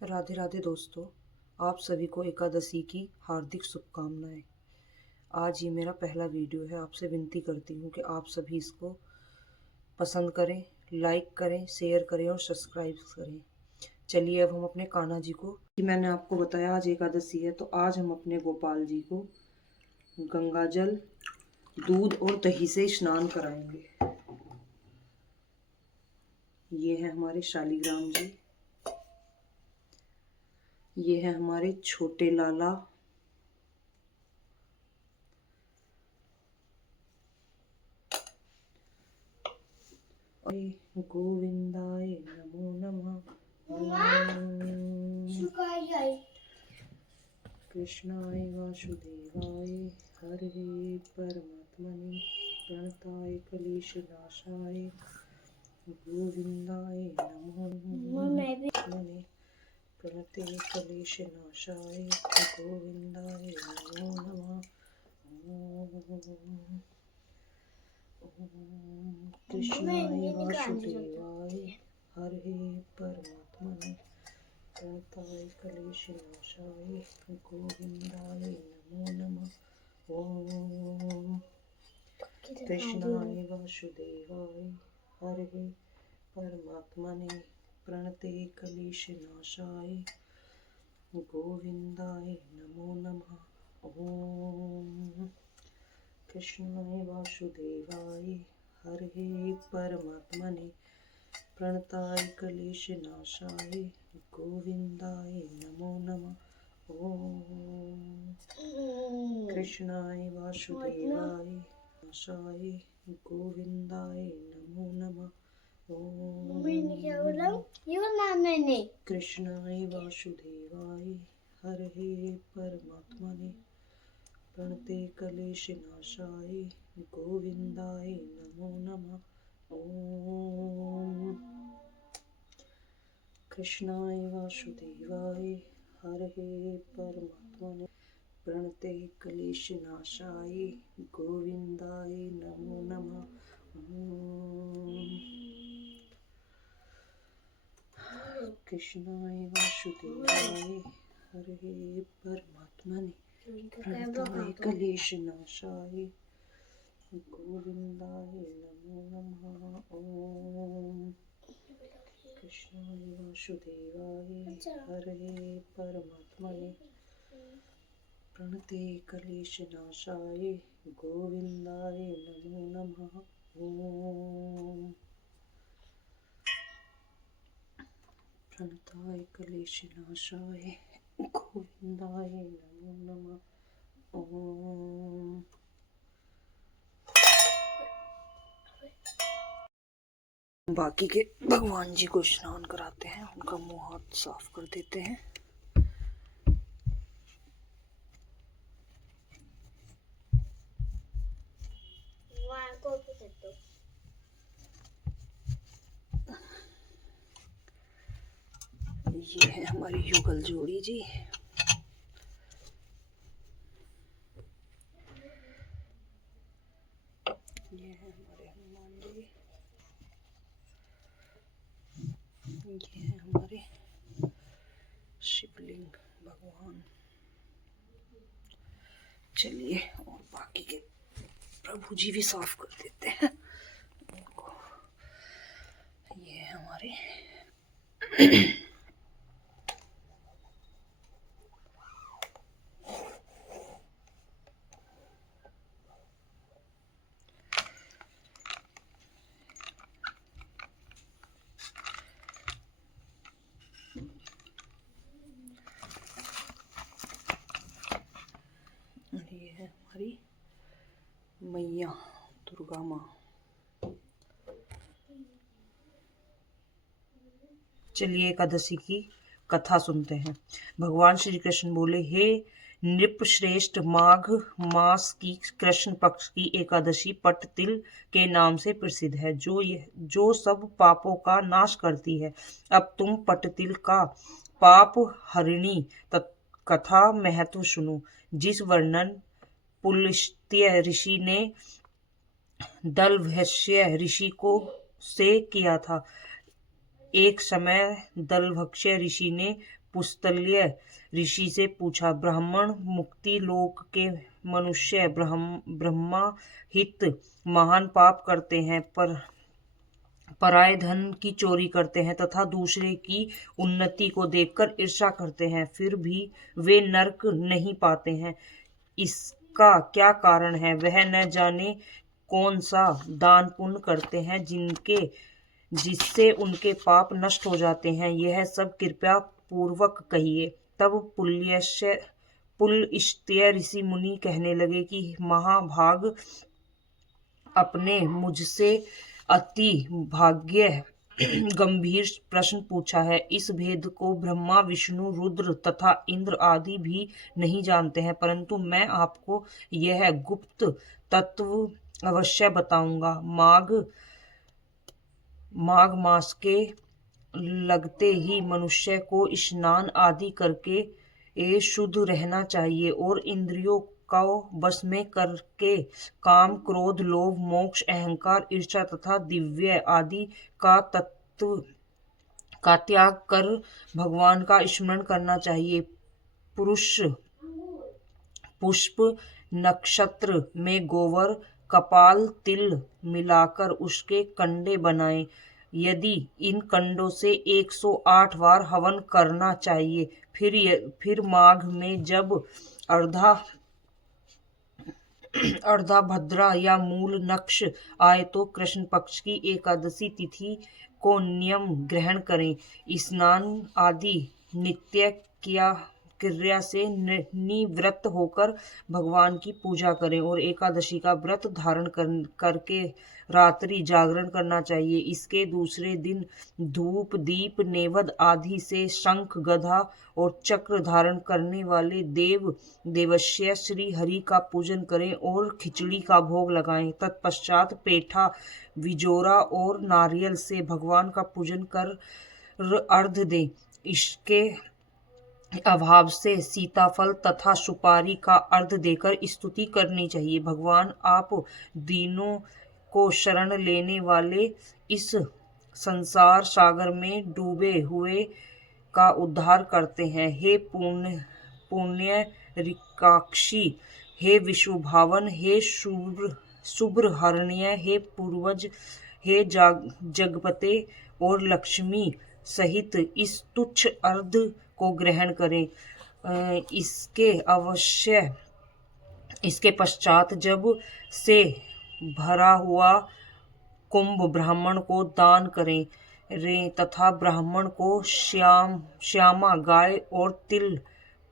राधे राधे दोस्तों, आप सभी को एकादशी की हार्दिक शुभकामनाएं। आज ये मेरा पहला वीडियो है। आपसे विनती करती हूँ कि आप सभी इसको पसंद करें, लाइक करें, शेयर करें और सब्सक्राइब करें। चलिए अब हम अपने कान्हा जी को, कि मैंने आपको बताया आज एकादशी है, तो आज हम अपने गोपाल जी को गंगा जल, दूध और दही से स्नान कराएंगे। ये है हमारे शालीग्राम जी, ये है हमारे छोटे लाला, गोविंदाय नमो नमः। कृष्णाय वासुदेवाय हरे परमात्मने प्रणताय क्लेशनाशाय गोविंदाय नमो नमः। प्रणते क्लेशनाशाय गोविंदाय नमो नमः। कृष्णाय वासुदेवाय हरे परमात्मने प्रणताय क्लेशनाशाय गोविंदाय नमो नमः। ओम कृष्णाय वासुदेवाय हरे परमात्मने प्रणते क्लेशनाशाय गोविंदाय नमो नमः। ओम कृष्णाय वासुदेवाय हरे परमात्मने प्रणताय क्लेशनाशाय गोविंदाय नमो नमः। ओम कृष्णाय वासुदेवाय नाशाय गोविंदाय नमो नमः। ओम कृष्णाय वासुदेवाय हरे परमात्मने प्रणते क्लेशनाशाय गोविंदाय नमो नमः। ओम कृष्णाय वासुदेवाय हरे परमात्मने प्रणते क्लेशनाशाय गोविंदाय नमो नमः। कृष्णाय वासुदेवाय हरे परमात्मने प्रणताय क्लेशनाशाय गोविंदाय नमो नमः। ओम कृष्णाय वासुदेवाय हरे परमात्मने प्रणते क्लेशनाशाय गोविंदाय नमो नमः। ओम प्रणताय क्लेशनाशाय गोविंदाय नमो नमः। ओम बाकी के भगवान जी को स्नान कराते हैं, उनका मुंह हाथ साफ कर देते हैं। ये है हमारी युगल जोड़ी जी। ये है हमारे हनुमान जी। ये है हमारे शिवलिंग भगवान। चलिए और बाकी के प्रभु जी भी साफ कर देते हैं उनको। ये है हमारे ये है हमारी मैया दुर्गा माँ। चलिए एकादशी की कथा सुनते हैं। भगवान श्री कृष्ण बोले, हे नृपश्रेष्ठ, माघ मास की कृष्ण पक्ष की एकादशी पटतिल के नाम से प्रसिद्ध है, जो सब पापों का नाश करती है। अब तुम पटतिल का पाप हरिणी कथा महत्व सुनो, जिस वर्णन पुलस्त्य ऋषि ने दलभक्ष्य ऋषि को से किया था। एक समय दलभक्ष्य ऋषि ने पुस्तल्य ऋषि से पूछा, ब्राह्मण मुक्ति लोक के मनुष्य ब्रह्मा हित महान पाप करते हैं, पर पराये धन की चोरी करते हैं तथा दूसरे की उन्नति को देखकर ईर्ष्या करते हैं, फिर भी वे नरक नहीं पाते हैं। इसका क्या कारण है? वह न जाने कौन सा दान पुण्य करते हैं जिससे उनके पाप नष्ट हो जाते हैं। यह सब कृपया पूर्वक कहिए। तब पुलस्त्य ऋषि मुनि कहने लगे कि महाभाग, अपने मुझसे अति भाग्य गंभीर प्रश्न पूछा है। इस भेद को ब्रह्मा, विष्णु, रुद्र तथा इंद्र आदि भी नहीं जानते हैं, परंतु मैं आपको यह गुप्त तत्व अवश्य बताऊंगा। माघ मास के लगते ही मनुष्य को स्नान आदि करके शुद्ध रहना चाहिए और इंद्रियों को बस में करके काम, क्रोध, लोभ, मोक्ष, अहंकार, ईर्ष्या तथा दिव्य आदि का त्याग कर भगवान का स्मरण करना चाहिए। पुष्प नक्षत्र में गोबर, कपाल, तिल मिलाकर उसके कंडे बनाएं। यदि इन कंडों से 108 बार हवन करना चाहिए। फिर माघ में जब अर्धा भद्रा या मूल नक्ष आए तो कृष्ण पक्ष की एकादशी तिथि को नियम ग्रहण करें। स्नान आदि नित्य क्रिया से निवृत्त होकर भगवान की पूजा करें और एकादशी का व्रत धारण करके रात्रि जागरण करना चाहिए। इसके दूसरे दिन धूप, दीप, नेवेद्य आदि से शंख, गदा और चक्र धारण करने वाले देवस्य श्री हरि का पूजन करें और खिचड़ी का भोग लगाएं। तत्पश्चात पेठा, विजोरा और नारियल से भगवान का पूजन कर अर्घ्य दें। इसके अभाव से सीताफल तथा सुपारी का अर्घ्य देकर स्तुति करनी चाहिए। भगवान, आप दीनों को शरण लेने वाले इस संसार सागर में डूबे हुए का उद्धार करते हैं। हे पुण्य रिकाक्षी, हे विश्वभावन, हे शुभ्रहरण्य, हे पूर्वज, हे जगपते और लक्ष्मी सहित इस तुच्छ अर्घ्य को ग्रहण करें। इसके पश्चात जब से भरा हुआ कुंभ ब्राह्मण को दान करें तथा ब्राह्मण को श्यामा गाय और तिल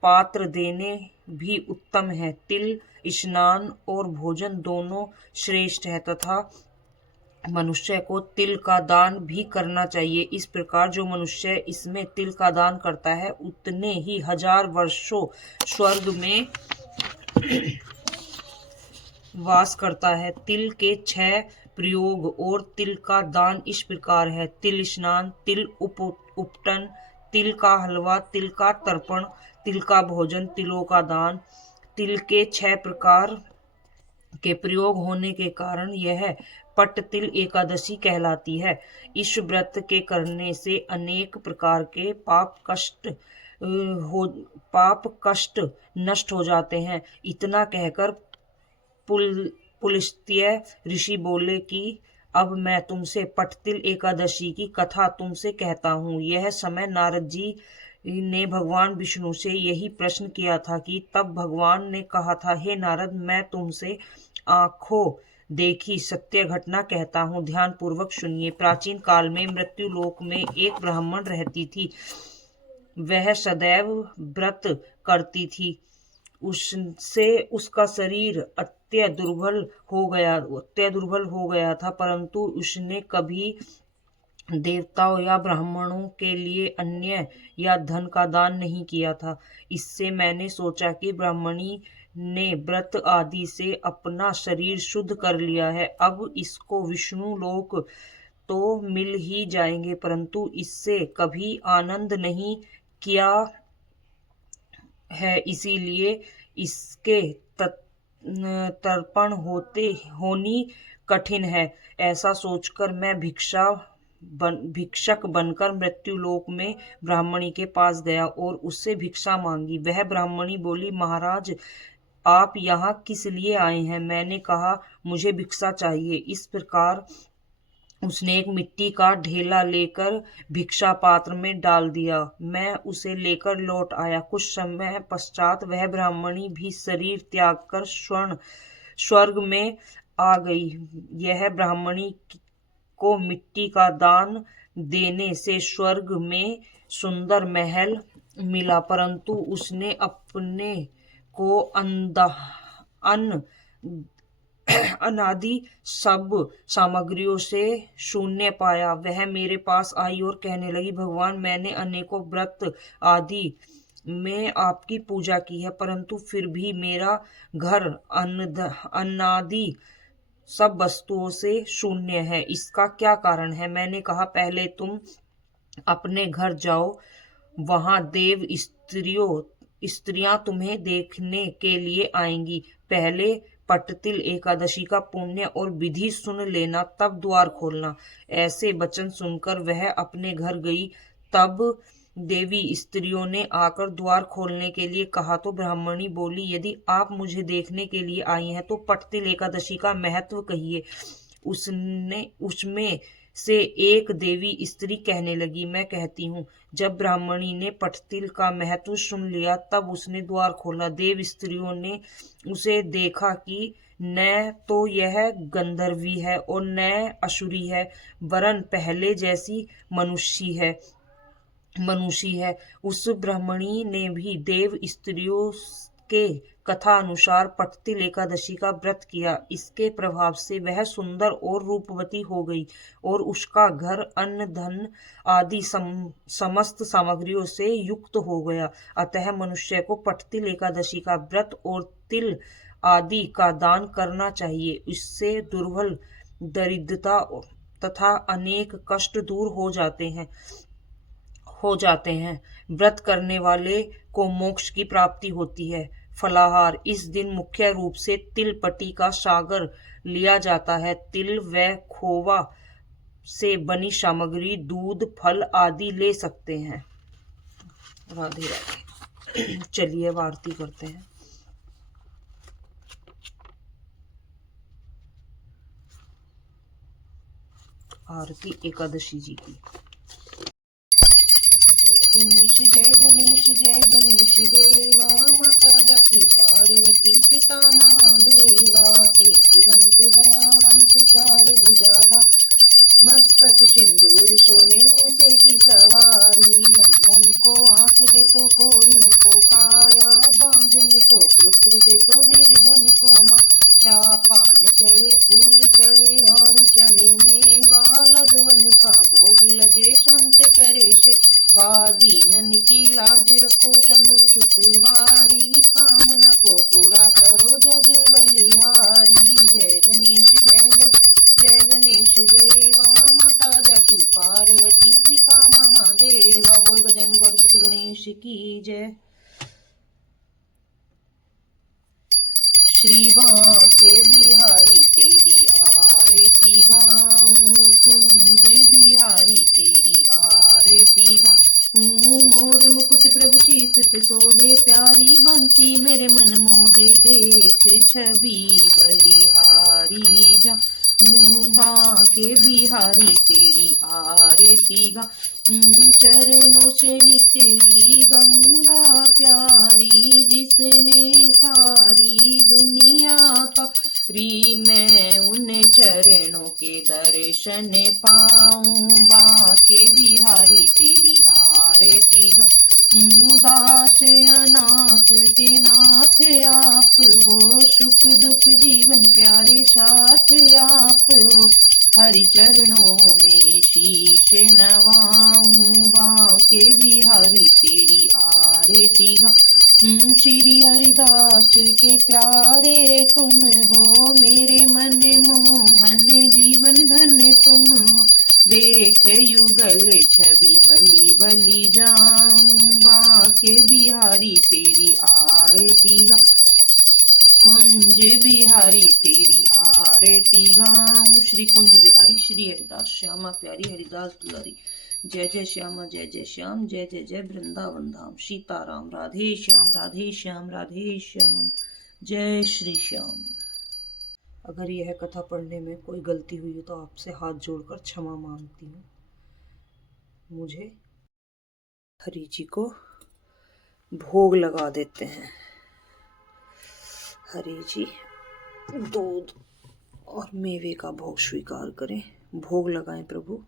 पात्र देने भी उत्तम है। तिल स्नान और भोजन दोनों श्रेष्ठ है तथा मनुष्य को तिल का दान भी करना चाहिए। इस प्रकार जो मनुष्य इसमें तिल का दान करता है उतने ही 1000 वर्षों स्वर्ग में वास करता है। तिल के 6 प्रयोग और तिल का दान इस प्रकार है: तिल स्नान, तिल उपटन, तिल का हलवा, तिल का तर्पण, तिल का भोजन, तिलों का दान। तिल के 6 प्रकार के प्रयोग होने के कारण यह पट्टतिल एकादशी कहलाती है। इस व्रत के करने से अनेक प्रकार के पाप कष्ट नष्ट हो जाते हैं। इतना कहकर पुलस्त्य ऋषि बोले कि अब मैं तुमसे पट्टतिल एकादशी की कथा तुमसे कहता हूँ। यह समय नारद जी ने भगवान विष्णु से यही प्रश्न किया था कि तब भगवान ने कहा था, हे नारद, मैं तुमसे आंखों देखी सत्य घटना कहता हूँ, ध्यान पूर्वक सुनिए। प्राचीन काल में मृत्यु लोक में एक ब्राह्मण रहती थी। वह सदैव व्रत करती थी। उससे उसका शरीर अत्यंत दुर्बल हो गया था, परंतु उसने कभी देवताओं या ब्राह्मणों के लिए अन्न या धन का दान नहीं किया था। इससे मैंने सोचा कि ब्राह्मणी ने व्रत आदि से अपना शरीर शुद्ध कर लिया है, अब इसको विष्णु लोक तो मिल ही जाएंगे, परंतु इससे कभी आनंद नहीं किया है, इसीलिए इसके तर्पण होनी कठिन है। ऐसा सोचकर मैं भिक्षा भिक्षक बनकर मृत्युलोक में ब्राह्मणी के पास गया और उससे भिक्षा मांगी। वह ब्राह्मणी बोली, महाराज आप यहाँ किस लिए आए हैं? मैंने कहा मुझे भिक्षा चाहिए। इस प्रकार उसने एक मिट्टी का ढेला लेकर भिक्षा पात्र में डाल दिया। मैं उसे लेकर लौट आया। कुछ समय पश्चात वह ब्राह्मणी भी शरीर त्याग कर स्वर्ग में आ गई। यह ब्राह्मणी को मिट्टी का दान देने से स्वर्ग में सुंदर महल मिला, परंतु उसने अपने को अनादि सब सामग्रियों से शून्य पाया। वह मेरे पास आई और कहने लगी, भगवान मैंने अनेकों व्रत आदि में आपकी पूजा की है, परंतु फिर भी मेरा घर अनादि सब वस्तुओं से शून्य है। इसका क्या कारण है? मैंने कहा पहले तुम अपने घर जाओ, वहां देव स्त्रियां तुम्हें देखने के लिए आएंगी। पहले पटतिल एकादशी का पुण्य और विधि सुन लेना, तब द्वार खोलना। ऐसे वचन सुनकर वह अपने घर गई। तब देवी स्त्रियों ने आकर द्वार खोलने के लिए कहा तो ब्राह्मणी बोली, यदि आप मुझे देखने के लिए आई हैं तो पटतिल एकादशी का महत्व कहिए। उसमें से एक देवी स्त्री कहने लगी, मैं कहती हूँ। जब ब्राह्मणी ने पटतिल का महत्व सुन लिया तब उसने द्वार खोला। देव स्त्रियों ने उसे देखा कि न तो यह गंधर्वी है और न असुरी है, वरन पहले जैसी मनुष्य है। उस ब्राह्मणी ने भी देव स्त्रियों के कथा अनुसार पटतिल एकादशी का व्रत किया। इसके प्रभाव से वह सुंदर और रूपवती हो गई और उसका घर अन्न धन आदि समस्त सामग्रियों से युक्त हो गया। अतः मनुष्य को पटतिल एकादशी का व्रत और तिल आदि का दान करना चाहिए। इससे दुर्बल, दरिद्रता तथा अनेक कष्ट दूर हो जाते हैं। व्रत करने वाले को मोक्ष की प्राप्ति होती है। फलाहार, इस दिन मुख्य रूप से तिल पट्टी का सागर लिया जाता है। तिल व खोवा से बनी सामग्री, दूध, फल आदि ले सकते हैं। राधे राधे। चलिए अब आरती करते हैं। आरती एकादशी जी की। जय गणेश देवा, माता जाकी पार्वती पिता महादेवा। एक दंत दयावंत चार भुजाधा, मस्तक सिंदूर शोहे मूसे की सवारी। अंधन को आंख दे तो कोढ़िन को काया, बांझन को पुत्र दे तो निर्धन को माया। पान चढ़े फूल चढ़े और चढ़े मेवा, लडवन का भोग लगे संत करे सेवा। दीनन की लाज रखो शंभु सुतवारी, कामना को पूरा करो जग बलिहारी। जय गणेश देवा, माता जाकी पार्वती पिता महादेवा। बोल गजानन गौरपुत्र गणेश की जय। श्री बांके बिहारी तेरी आरती गाऊं, कुंज बिहारी तेरी आरती गाऊं। मोर मुकुट प्रभु शीस पे सोहे, प्यारी बंसी मेरे मन मोहे। देख छवि बलिहारी जा, बांके बिहारी तेरी आरती गाऊं। चरणों से निकली गंगा प्यारी, जिसने सारी दुनिया का री। मैं उन चरणों के दर्शन पाऊं, बांके बिहारी तेरी आरती गाऊं। दास अनाथ के नाथ आप हो, सुख दुख जीवन प्यारे साथ आप हो। हरि चरणों में शीश नवाऊं, बांके बिहारी तेरी आरती गाऊं। श्री हरिदास के प्यारे तुम हो, मेरे मन मोहन जीवन धन तुम हो। देख युगल छवि भली भली जाऊं, बांके बिहारी तेरी आरती गाऊं। कुंज बिहारी तेरी आरती गाऊं। श्री कुंज बिहारी श्री हरिदास श्यामा प्यारी हरिदास दुलारी, जय जय श्यामा जय जय श्याम, जय जय जय वृंदावन धाम, सीताराम राधे श्याम राधे श्याम राधे श्याम, जय श्री श्याम। अगर यह कथा पढ़ने में कोई गलती हुई हो तो आपसे हाथ जोड़कर क्षमा मांगती हूँ। मुझे हरि जी को भोग लगा देते हैं। हरि जी दूध और मेवे का भोग स्वीकार करें। भोग लगाएं प्रभु।